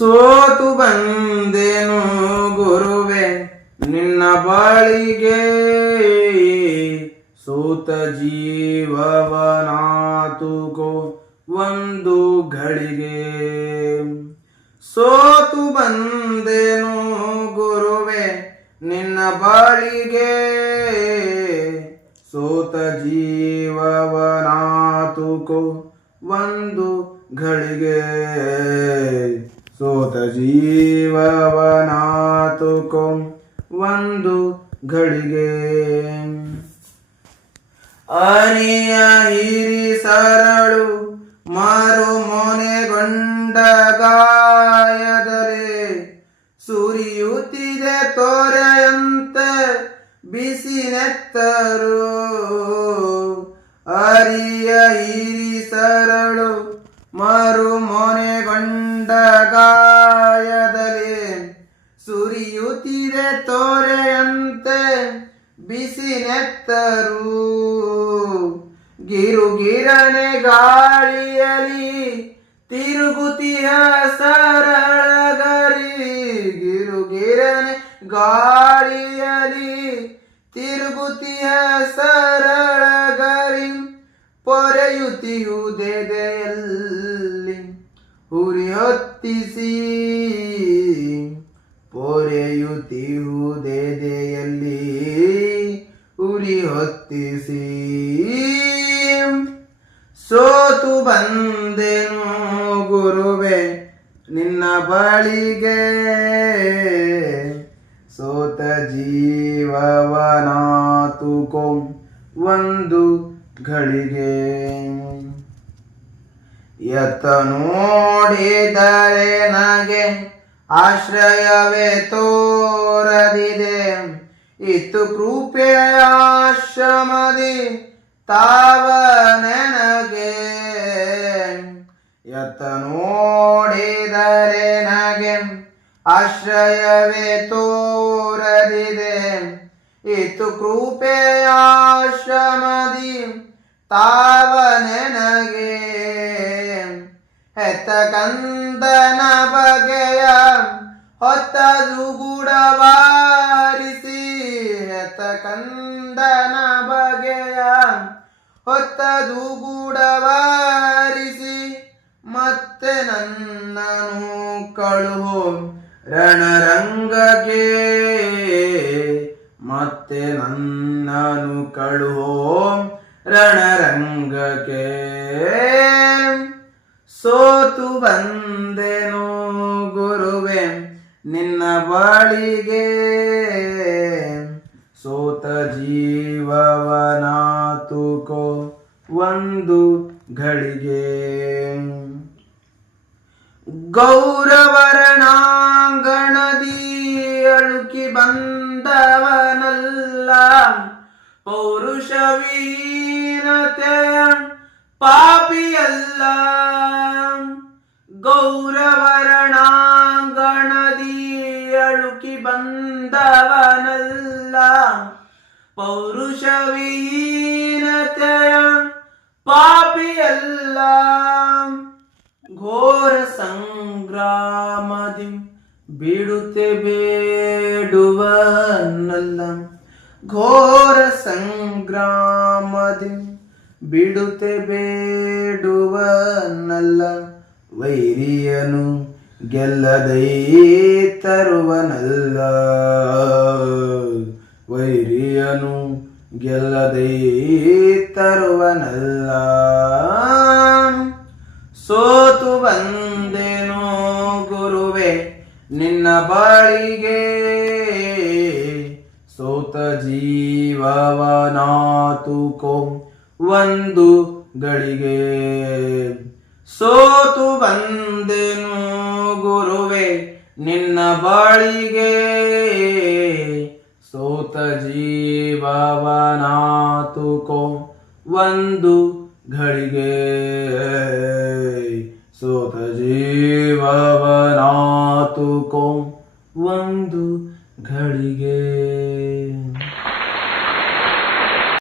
ಸೋತು ಬಂದೇನು ಗುರುವೆ, ನಿನ್ನ ಬಾಳಿಗೆ ಸೋತ ಜೀವವನಾತುಕೋ ಒಂದು ಘಳಿಗೆ. ಸೋತು ಬಂದೇನು ಗುರುವೆ, ನಿನ್ನ ಬಾಳಿಗೆ ಸೋತ ಜೀವವನಾತುಕೋ ಒಂದು ಘಳಿಗೆ. ಸೋತ ಜೀವವನಾತುಕೋ ಒಂದು ಘಳಿಗೆ. ಅನಿಯ ಹಿರಿ ಸರಳು ಮಾರು ಮೊನೆಗೊಂಡ ಗಾಯದರೆ ಸುರಿಯುತ್ತಿದೆ ತೋರೆಯಂತೆ ಬಿಸಿ ನೆತ್ತರು. ಅರಿಯ ಹಿರಿ ಸರಳು ಮರು ಮೊನೆಗೊಂಡ ಗಾಯದರೆ ಸುರಿಯುತ್ತಿದೆ ತೋರೆಯಂತೆ ಬಿಸಿ ನೆತ್ತರು. ಗಿರುಗಿರನೆ ಗಾಳಿಯಲಿ ತಿರುಗುತಿಯ ಸರಳಗರಿ. ಗಿರುಗಿರನೆ ಗಾಳಿಯಲಿ ತಿರುಗುತಿಯ ಸರಳಗರಿ. ಪೊರೆಯುತ್ತಿಯುದೆದೆಯಲ್ಲಿ ಬಂದೆನು ಗುರುವೆ, ನಿನ್ನ ಬಳಿಗೆ. ಸೋತ ಜೀವವನಾತುಕೋ, ಒಂದು ಗಳಿಗೆ ಎತ್ತ ನೋಡಿದರೆ ನಗೆ ಆಶ್ರಯವೇ ತೋರದಿದೆ. ಇತ್ತು ಕೃಪೆಯ ಆಶ್ರಮದಿ ತಾವ ನನಗೆ. ನೋಡಿದರೆ ನಗೆ ಆಶ್ರಯವೇ ತೋರದಿದೆ. ಇತ್ತು ಕೃಪೆಯ ಆಶ್ರಮದಿ ತಾವ ನನಗೆ ಹೆತ್ತ ಕಂದನ ಬಗೆಯ ಹೊತ್ತದು ಗುಡವಾರಿಸಿ ಹೆತ್ತ ಕಂದನ ಬಗೆಯ ಹೊತ್ತದು ದುಗುಡವಾರಿಸಿ ಮತ್ತೆ ನನ್ನನು ಕಳುಹೋ. ರಣರಂಗಕ್ಕೆ ಮತ್ತೆ ನನ್ನನು ಕಳುಹೋ. ರಣರಂಗಕ್ಕೆ ಸೋತು ಬಂದೆನು ಗುರುವೆ, ನಿನ್ನ ಬಾಳಿಗೆ ಸೋತ ಜೀವವನಾತುಕೋ. ಒಂದು ಘಳಿಗೆ ಗೌರವರಣಾಂಗಣದಿ ಅಳುಕಿ ಬಂದವನಲ್ಲ. ಪೌರುಷವೀನತೆಯ ಪಾಪಿಯಲ್ಲ. ಗೌರವರಣಾಂಗಣದಿ ಅಳುಕಿ ಬಂದವನಲ್ಲ. ಪೌರುಷವೀನತೆಯ ಪಾಪಿಯಲ್ಲ ಘೋರ ಸಂಗ್ರಾಮದಿ ಬಿಡುತ್ತೆ ಬೇಡುವನಲ್ಲ. ಘೋರ ಸಂಗ್ರಾಮದಿ ಬಿಡುತ್ತೆ ಬೇಡುವನಲ್ಲ. ವೈರಿಯನು ಗೆಲ್ಲದೈ ತರುವನಲ್ಲ. ವೈರಿಯನು ಗೆಲ್ಲದೈ ತರುವನಲ್ಲ. ಸೋತು ಗುರುವೆ ನಿನ್ನ ಬಾಳಿಗೆ ಸೋತ ಜೀವವನಾತುಕೋ ಒಂದು ಗಳಿಗೆ. ಸೋತು ಬಂದೆನು ಗುರುವೆ, ನಿನ್ನ ಬಾಳಿಗೆ ಸೋತ ಜೀವವನಾತುಕೋ ಒಂದು ಘಳಿಗೆ ಸೋತ ಜೀವವನಾತುಕೋ ಒಂದು ಘಳಿಗೆ.